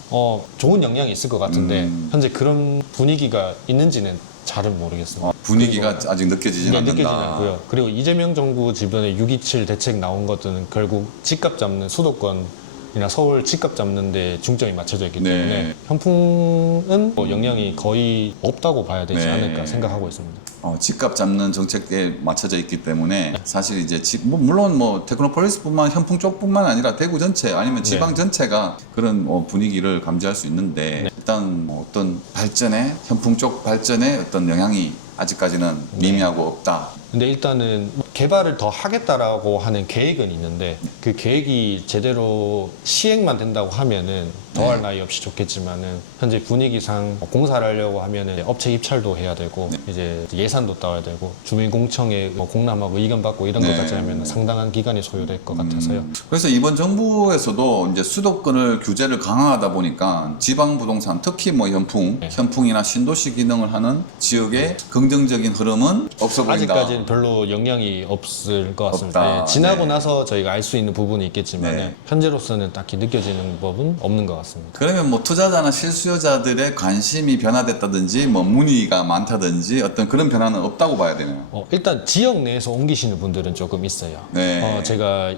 좋은 영향이 있을 것 같은데 현재 그런 분위기가 있는지는 잘은 모르겠습니다. 분위기가 아직 느껴지진 않는다. 느껴지진 않고요. 그리고 이재명 정부 주변에 6.27 대책 나온 것들은 결국 집값 잡는 수도권이나 서울 집값 잡는 데 중점이 맞춰져 있기 때문에 현풍은 영향이 거의 없다고 봐야 되지 않을까 생각하고 있습니다. 집값 잡는 정책에 맞춰져 있기 때문에 사실 이제 물론 뭐 테크노폴리스뿐만 현풍 쪽뿐만 아니라 대구 전체 아니면 지방 전체가 그런 분위기를 감지할 수 있는데 일단 어떤 발전에 현풍 쪽 발전에 어떤 영향이 아직까지는 미미하고 없다. 근데 일단은 개발을 더 하겠다라고 하는 계획은 있는데 그 계획이 제대로 시행만 된다고 하면은 더할 나위 없이 좋겠지만은 현재 분위기상 공사를 하려고 하면은 업체 입찰도 해야 되고 이제 예산도 따와야 되고 주민공청회 공람하고 의견 받고 이런 것까지 하면 상당한 기간이 소요될 것 같아서요. 그래서 이번 정부에서도 이제 수도권을 규제를 강화하다 보니까 지방 부동산 특히 뭐 현풍이나 신도시 기능을 하는 지역의 긍정적인 흐름은 없어 보인다. 아직까지는 별로 영향이 없을 것 같습니다. 지나고 나서 저희가 알 수 있는 부분이 있겠지만 현재로서는 딱히 느껴지는 법은 없는 것 같습니다. 그러면 뭐 투자자나 실수요자들의 관심이 변화됐다든지 뭐 문의가 많다든지 어떤 그런 변화는 없다고 봐야 되나요? 일단 지역 내에서 옮기시는 분들은 조금 있어요. 네. 제가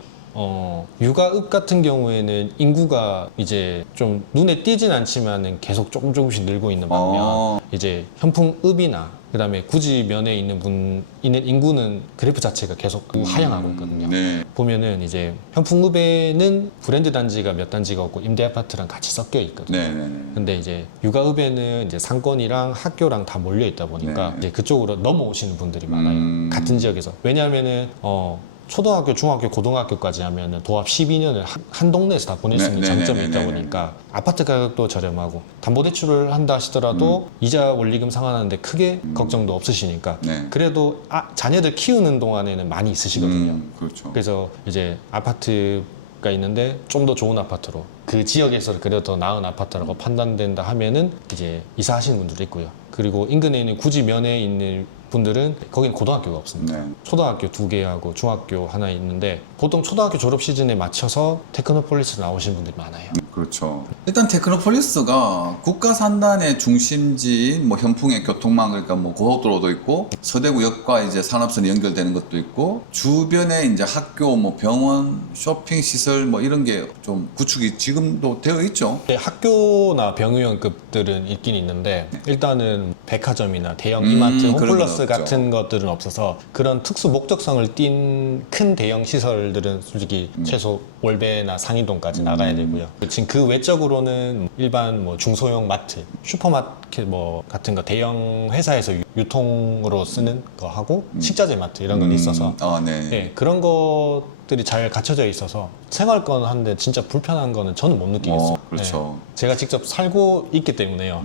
육아읍 같은 경우에는 인구가 이제 좀 눈에 띄진 않지만은 계속 조금씩 늘고 있는 반면 이제 현풍읍이나 그다음에 굳이 면에 있는 인구는 그래프 자체가 계속 하향하고 있거든요. 보면은 이제 현풍읍에는 브랜드 단지가 몇 단지가 없고 임대 아파트랑 같이 섞여 있거든요. 근데 이제 육아읍에는 이제 상권이랑 학교랑 다 몰려 있다 보니까 이제 그쪽으로 넘어오시는 분들이 많아요. 같은 지역에서. 왜냐하면은 초등학교, 중학교, 고등학교까지 하면은 도합 12년을 한 동네에서 다 보낼 수 있는 장점이 있다 보니까 아파트 가격도 저렴하고 담보대출을 한다 하시더라도 이자 원리금 상환하는데 크게 걱정도 없으시니까 그래도 자녀들 키우는 동안에는 많이 있으시거든요. 그렇죠. 그래서 이제 아파트가 있는데 좀 더 좋은 아파트로 그 지역에서 그래도 더 나은 아파트라고 판단된다 하면은 이제 이사하시는 분들도 있고요. 그리고 인근에 있는 굳이 면에 있는 분들은 거긴 고등학교가 없습니다. 초등학교 2개하고 중학교 하나 있는데 보통 초등학교 졸업 시즌에 맞춰서 테크노폴리스 나오신 분들이 많아요. 그렇죠. 일단 테크노폴리스가 국가 산단의 중심지인 뭐 현풍의 교통망 그러니까 뭐 고속도로도 있고 서대구역과 이제 산업선이 연결되는 것도 있고 주변에 이제 학교, 뭐 병원, 쇼핑 시설 뭐 이런 게 좀 구축이 지금도 되어 있죠. 학교나 병의원급들은 있긴 있는데 일단은 백화점이나 대형 이마트, 홈플러스 같은 것들은 없어서 그런 특수 목적성을 띈 큰 대형 시설들은 솔직히 최소 월배나 상인동까지 나가야 되고요. 지금 그 외적으로는 일반 뭐 중소형 마트, 슈퍼마켓 뭐 같은 거 대형 회사에서 유통으로 쓰는 거 하고 식자재 마트 이런 건 있어서 그런 것들이 잘 갖춰져 있어서 생활권 하는데 진짜 불편한 거는 저는 못 느끼겠어요. 그렇죠. 제가 직접 살고 있기 때문에요.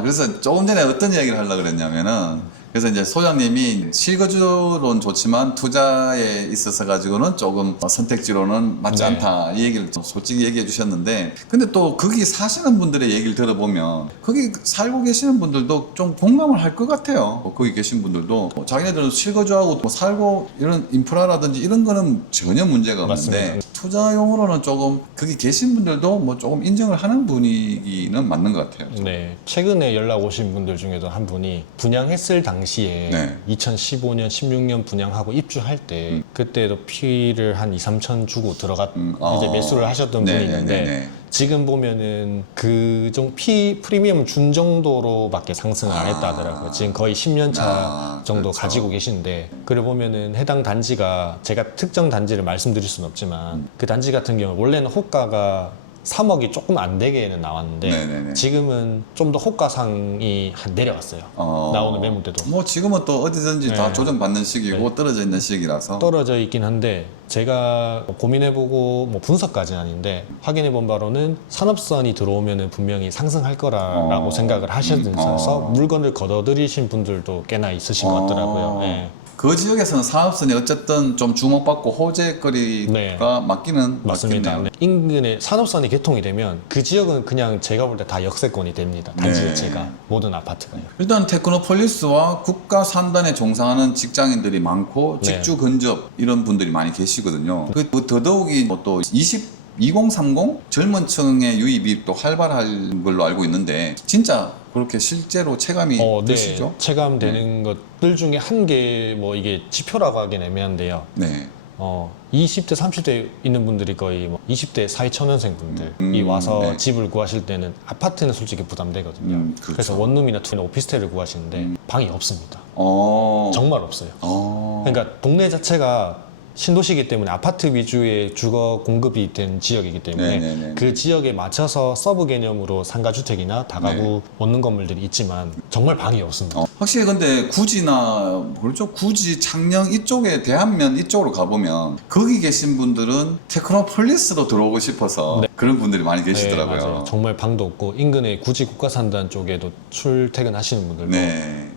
그래서 조금 전에 어떤 이야기를 하려고 그랬냐면은 그래서 이제 소장님이 실거주론 좋지만 투자에 있어서 가지고는 조금 선택지로는 맞지 않다 이 얘기를 좀 솔직히 얘기해 주셨는데 근데 또 거기 사시는 분들의 얘기를 들어보면 거기 살고 계시는 분들도 좀 공감을 할 것 같아요. 거기 계신 분들도 자기네들은 실거주하고 뭐 살고 이런 인프라라든지 이런 거는 전혀 문제가 없는데 맞습니다. 투자용으로는 조금 거기 계신 분들도 뭐 조금 인정을 하는 분위기는 맞는 것 같아요. 네, 최근에 연락 오신 분들 중에도 한 분이 분양했을 당시에 네. 2015년, 16년 분양하고 입주할 때 그때도 피를 한 2, 3천 주고 이제 매수를 하셨던 분이 있는데 지금 보면은 그정 프리미엄 준 정도로밖에 상승을 안 했다 하더라고요. 지금 거의 10년 차 정도 그렇죠. 가지고 계신데, 그래 보면은 해당 단지가 제가 특정 단지를 말씀드릴 수는 없지만 그 단지 같은 경우 원래는 호가가 3억이 조금 안 되게는 나왔는데 네네네. 지금은 좀 더 호가상이 내려갔어요. 나오는 매물대도 뭐 지금은 또 어디든지 다 네. 조정받는 시기고 떨어져 있는 시기라서 떨어져 있긴 한데, 제가 고민해보고 뭐 분석까지는 아닌데 확인해 본 바로는 산업선이 들어오면은 분명히 상승할 거라고 생각을 하셔서 물건을 걷어들이신 분들도 꽤나 있으신 것 같더라고요. 네. 그 지역에서는 산업선이 어쨌든 좀 주목받고 호재거리가 네. 맞기는 맞습니다. 맞겠네요. 네. 인근에 산업선이 개통이 되면 그 지역은 그냥 제가 볼 때 다 역세권이 됩니다. 단지 네. 자체가 모든 아파트가요. 일단 테크노폴리스와 국가 산단에 종사하는 직장인들이 많고 네. 직주 근접 이런 분들이 많이 계시거든요. 그 더더욱이 또 2030 젊은 층의 유입이 또 활발한 걸로 알고 있는데 진짜 그렇게 실제로 체감이 되시죠? 네. 체감되는 것들 중에 한 개 뭐 이게 지표라고 하긴 애매한데요. 네. 20대, 30대 있는 분들이 거의 뭐 20대 사회초년생 분들이 와서 네. 집을 구하실 때는 아파트는 솔직히 부담되거든요. 그렇죠. 그래서 원룸이나 투룸 오피스텔을 구하시는데 방이 없습니다. 어. 정말 없어요. 어. 그러니까 동네 자체가 신도시이기 때문에 아파트 위주의 주거 공급이 된 지역이기 때문에 네네네. 그 지역에 맞춰서 서브 개념으로 상가주택이나 다가구 원룸 건물들이 있지만 정말 방이 없습니다. 확실히 근데 구지나 그렇죠, 구지 창녕 이쪽에 대한면 이쪽으로 가보면 거기 계신 분들은 테크노폴리스로 들어오고 싶어서 그런 분들이 많이 계시더라고요. 네, 맞아요. 정말 방도 없고 인근에 굳이 국가산단 쪽에도 출퇴근하시는 분들도 네.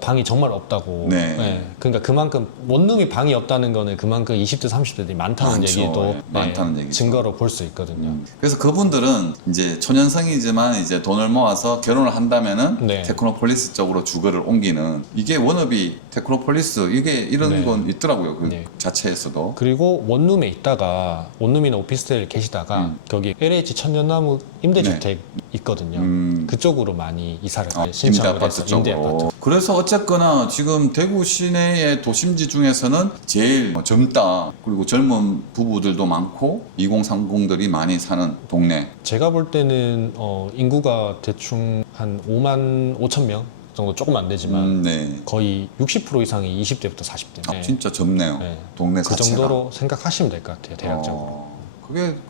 방이 정말 없다고. 네. 그러니까 그만큼 원룸이 방이 없다는 거는 그만큼 20대 30대들이 많다는 많죠. 얘기도 네, 많다는 얘기죠. 증거로 볼 수 있거든요. 그래서 그분들은 이제 초년생이지만 이제 돈을 모아서 결혼을 한다면은 네. 테크노폴리스 쪽으로 주거를 옮기는, 이게 워너비 테크노폴리스 이게 이런 네. 건 있더라고요. 그 네. 자체에서도. 그리고 원룸에 있다가 원룸이나 오피스텔 계시다가 거기 LH 천년나무 임대주택 있거든요. 그쪽으로 많이 이사를 신청을 임대아파트 해서 임대아파트. 쪽으로. 그래서 어쨌거나 지금 대구 시내의 도심지 중에서는 제일 젊다, 그리고 젊은 부부들도 많고 2030들이 많이 사는 동네. 제가 볼 때는 인구가 대충 한 5만 5천 명 정도, 조금 안 되지만 네. 거의 60% 이상이 20대부터 40대. 진짜 젊네요. 네. 동네 그 자체가. 정도로 생각하시면 될 것 같아요, 대략적으로.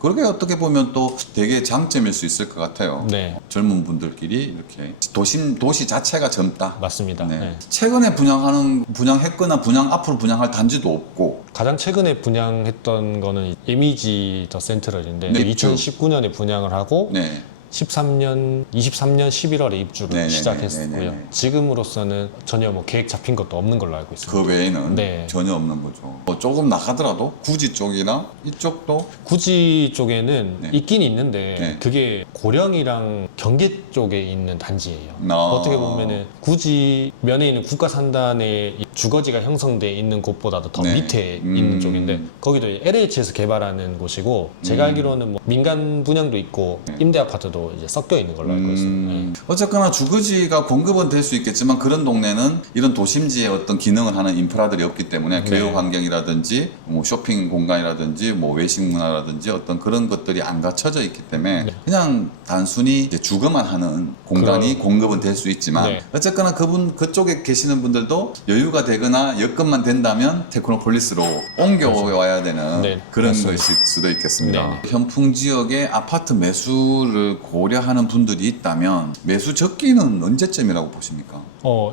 그게 어떻게 보면 또 되게 장점일 수 있을 것 같아요. 네, 젊은 분들끼리 이렇게 도시 자체가 젊다. 맞습니다. 네. 네. 최근에 분양했거나 앞으로 분양할 단지도 없고. 가장 최근에 분양했던 거는 예미지 더 센트럴인데 네, 2019년에 분양을 하고 네. 23년 11월에 입주를 네네네, 시작했고요. 네네네. 지금으로서는 전혀 뭐 계획 잡힌 것도 없는 걸로 알고 있습니다. 그 외에는 네. 전혀 없는 거죠. 뭐 조금 나가더라도 구지 쪽이나 이쪽도 구지 쪽에는 네. 있긴 있는데 네. 그게 고령이랑 경계 쪽에 있는 단지예요. 아. 어떻게 보면은 구지 면에 있는 국가산단의 주거지가 형성돼 있는 곳보다도 더 네. 밑에 있는 쪽인데 거기도 LH에서 개발하는 곳이고 제가 알기로는 뭐 민간 분양도 있고 네. 임대 아파트도 이제 섞여 있는 걸로 알고 있습니다. 네. 어쨌거나 주거지가 공급은 될 수 있겠지만 그런 동네는 이런 도심지의 어떤 기능을 하는 인프라들이 없기 때문에 네. 교육 환경이라든지 뭐 쇼핑 공간이라든지 뭐 외식 문화라든지 어떤 그런 것들이 안 갖춰져 있기 때문에 네. 그냥 단순히 이제 주거만 하는 공간이 공급은 될 수 있지만 네. 어쨌거나 그쪽에 계시는 분들도 여유가 되거나 여건만 된다면 테크노폴리스로 옮겨와야 되는 네, 그런 맞습니다. 것일 수도 있겠습니다. 네, 네. 현풍 지역에 아파트 매수를 고려하는 분들이 있다면 매수 적기는 언제쯤이라고 보십니까?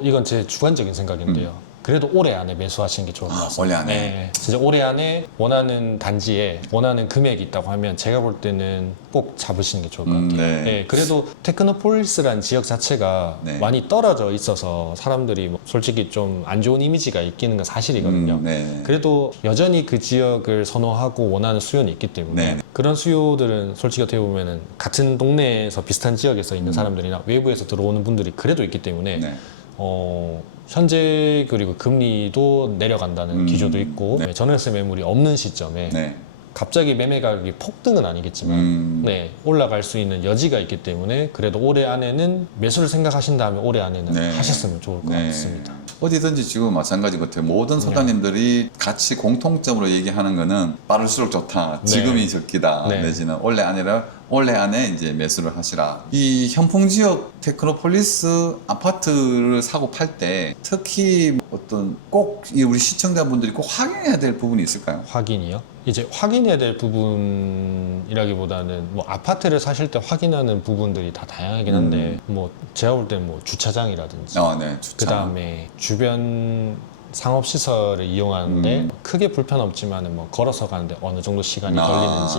이건 제 주관적인 생각인데요. 그래도 올해 안에 매수하시는 게 좋을 것 같습니다. 올해 안에? 네, 진짜 올해 안에 원하는 단지에 원하는 금액이 있다고 하면 제가 볼 때는 꼭 잡으시는 게 좋을 것 같아요. 네. 네, 그래도 테크노폴리스라는 지역 자체가 네. 많이 떨어져 있어서 사람들이 뭐 솔직히 좀 안 좋은 이미지가 있기는 건 사실이거든요. 네. 그래도 여전히 그 지역을 선호하고 원하는 수요는 있기 때문에 네. 그런 수요들은 솔직히 어떻게 보면은 같은 동네에서 비슷한 지역에서 있는 사람들이나 외부에서 들어오는 분들이 그래도 있기 때문에 네. 현재 그리고 금리도 내려간다는 기조도 있고 네. 전월세 매물이 없는 시점에 네. 갑자기 매매 가격이 폭등은 아니겠지만 네, 올라갈 수 있는 여지가 있기 때문에 그래도 올해 안에는 매수를 생각하신다면 올해 안에는 네. 하셨으면 좋을 것 같습니다. 어디든지 지금 마찬가지 같아요. 모든 소장님들이 같이 공통점으로 얘기하는 거는 빠를수록 좋다. 네. 지금이 적기다. 네. 내지는 올해 아니라 올해 안에 이제 매수를 하시라. 이 현풍 지역 테크노폴리스 아파트를 사고 팔 때 특히 어떤 꼭 우리 시청자분들이 꼭 확인해야 될 부분이 있을까요? 확인이요? 이제 확인해야 될 부분이라기보다는 뭐 아파트를 사실 때 확인하는 부분들이 다 다양하긴 한데 뭐 제가 볼 때는 뭐 주차장이라든지 네. 그 다음에 주변 상업시설을 이용하는데 크게 불편 없지만은 뭐 걸어서 가는데 어느 정도 시간이 걸리는지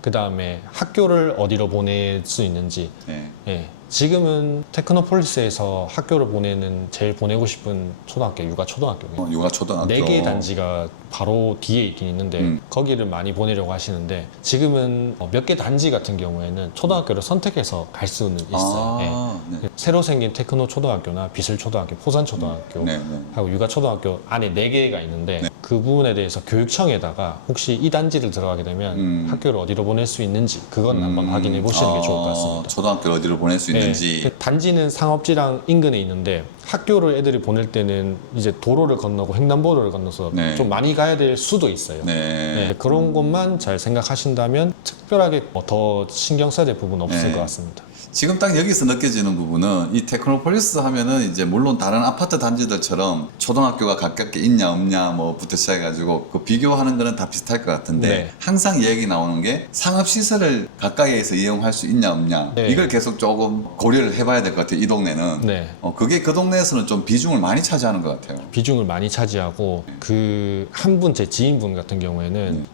그 다음에 학교를 어디로 보낼 수 있는지 네. 예. 지금은 테크노폴리스에서 학교를 보내는 제일 보내고 싶은 초등학교 육아 초등학교예요. 육아 초등학교 4개의 단지가 바로 뒤에 있긴 있는데 거기를 많이 보내려고 하시는데 지금은 몇 개 단지 같은 경우에는 초등학교를 선택해서 갈 수는 있어요. 예. 네. 새로 생긴 테크노 초등학교나 비슬 초등학교, 포산 초등학교 네. 하고 육아 초등학교 안에 4개가 있는데 그 부분에 대해서 교육청에다가 혹시 이 단지를 들어가게 되면 학교를 어디로 보낼 수 있는지 그건 한번 확인해 보시는 게 좋을 것 같습니다. 초등학교를 어디로 보낼 수 있는지. 그 단지는 상업지랑 인근에 있는데 학교를 애들이 보낼 때는 이제 도로를 건너고 횡단보도를 건너서 네. 좀 많이 가야 될 수도 있어요. 네, 그런 것만 잘 생각하신다면 특별하게 더 신경 써야 될 부분은 없을 네. 것 같습니다. 지금 딱 여기서 느껴지는 부분은 이 테크노폴리스 하면은 이제 물론 다른 아파트 단지들처럼 초등학교가 가깝게 있냐 없냐 뭐부터 시작해가지고 그 비교하는 거는 다 비슷할 것 같은데 네. 항상 얘기 나오는 게 상업시설을 가까이에서 이용할 수 있냐 없냐 네. 이걸 계속 조금 고려를 해봐야 될 것 같아요. 이 동네는 네. 그게 그 동네에서는 좀 비중을 많이 차지하는 것 같아요. 비중을 많이 차지하고 그 한 분 제 지인분 같은 경우에는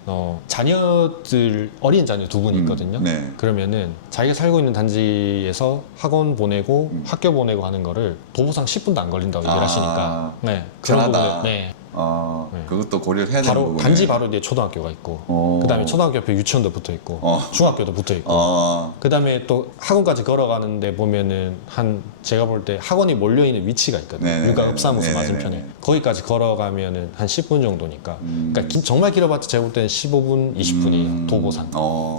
자녀들 어린 자녀 2분이 있거든요. 네. 그러면은 자기가 살고 있는 단지에서 학원 보내고 학교 보내고 하는 거를 도보상 10분도 안 걸린다고 얘기를 하시니까 네, 그런 편하다. 부분에 네, 그것도 고려를 해야 되는 바로 부분이에요. 단지 바로 뒤에 초등학교가 있고 그 다음에 초등학교 옆에 유치원도 붙어 있고 중학교도 붙어 있고 그 다음에 또 학원까지 걸어가는데 보면은 제가 볼 때 학원이 몰려있는 위치가 있거든요. 네네네. 육아 읍사무소 네네네. 맞은편에 거기까지 걸어가면은 한 10분 정도니까 그러니까 정말 길어봤자 제가 볼 때는 15분 20분이에요. 도보상.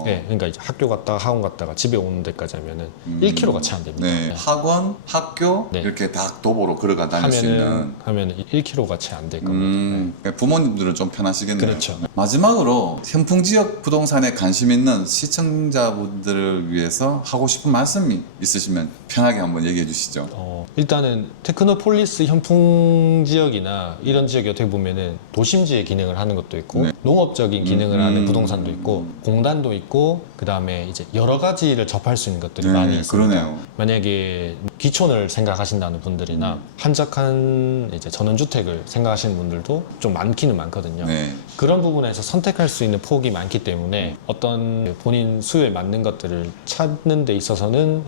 네, 그러니까 이제 학교 갔다가 학원 갔다가 집에 오는 데까지 하면은 1km가 채 안 됩니다. 네. 네. 학원, 학교 네. 이렇게 다 도보로 걸어가 다닐 수 있는 하면은 1km가 채 안 될 겁니다. 그러니까 부모님들은 좀 편하시겠네요. 그렇죠. 마지막으로 현풍 지역 부동산에 관심 있는 시청자분들을 위해서 하고 싶은 말씀이 있으시면 편하게 한번 얘기해 주시죠. 일단은 테크노폴리스 현풍 지역이나 이런 지역이 어떻게 보면은 도심지의 기능을 하는 것도 있고 네. 농업적인 기능을 하는 부동산도 있고 공단도 있고 그 다음에 이제 여러 가지를 접할 수 있는 것들이 많이 있습니다. 그러네요. 만약에 기촌을 생각하신다는 분들이나 한적한 이제 전원주택을 생각하시는 분들도 좀 많기는 많거든요. 네. 그런 부분에서 선택할 수 있는 폭이 많기 때문에 어떤 본인 수요에 맞는 것들을 찾는 데 있어서는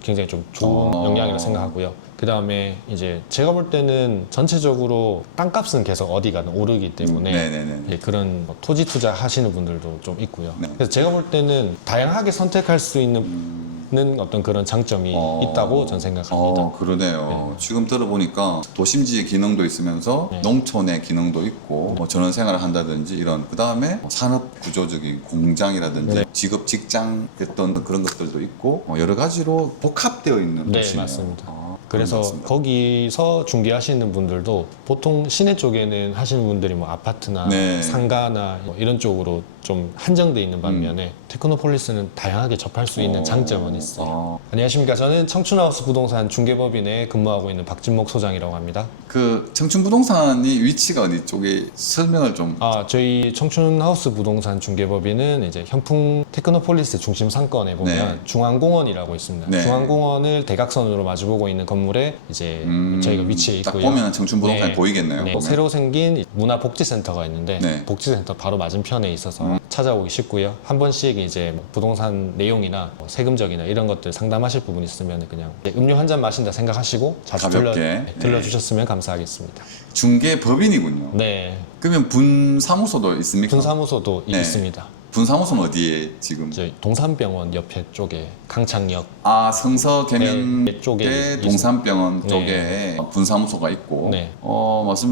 굉장히 좀 좋은 영향이라고 생각하고요. 그 다음에 이제 제가 볼 때는 전체적으로 땅값은 계속 어디 가든 오르기 때문에 네네네. 이제 그런 토지 투자 하시는 분들도 좀 있고요. 네. 그래서 제가 볼 때는 다양하게 선택할 수 있는 어떤 그런 장점이 있다고 저는 생각합니다. 그러네요. 지금 들어보니까 도심지의 기능도 있으면서 네. 농촌의 기능도 있고 뭐 전원 생활을 한다든지 이런 그 다음에 산업 구조적인 공장이라든지 네. 직업 직장 했던 그런 것들도 있고 여러 가지로 복합되어 있는 네, 도시네요. 맞습니다. 그런 것 그래서 같습니다. 거기서 중개하시는 분들도 보통 시내 쪽에는 하시는 분들이 뭐 아파트나 네. 상가나 뭐 이런 쪽으로 좀 한정돼 있는 반면에 테크노폴리스는 다양하게 접할 수 있는 장점은 있어요. 안녕하십니까. 저는 청춘하우스 부동산 중개법인에 근무하고 있는 박진목 소장이라고 합니다. 그 청춘부동산이 위치가 어디 쪽에 설명을 좀. 저희 청춘하우스 부동산 중개법인은 이제 현풍 테크노폴리스 중심 상권에 보면 네. 중앙공원이라고 있습니다. 네. 중앙공원을 대각선으로 마주보고 있는 건물에 이제 저희가 위치해 딱 있고요. 보면 청춘부동산이 네. 보이겠네요. 네. 보면. 새로 생긴 문화복지센터가 있는데 네. 복지센터 바로 맞은편에 있어서 찾아오기 쉽고요. 한 번씩 이제 뭐 부동산 내용이나 뭐 세금적이나 이런 것들 상담하실 부분 있으면 그냥 음료 한 잔 마신다 생각하시고 자주 가볍게. 들러주셨으면 감사하겠습니다. 중개법인이군요. 네, 그러면 분사무소도 있습니까? 분사무소도 네. 있습니다. 분사무소는 어디에 지금? 저희 동산병원 옆에 쪽에 강창역 성서계명대 네, 쪽에 동산병원 네. 쪽에 분사무소가 있고 네. 말씀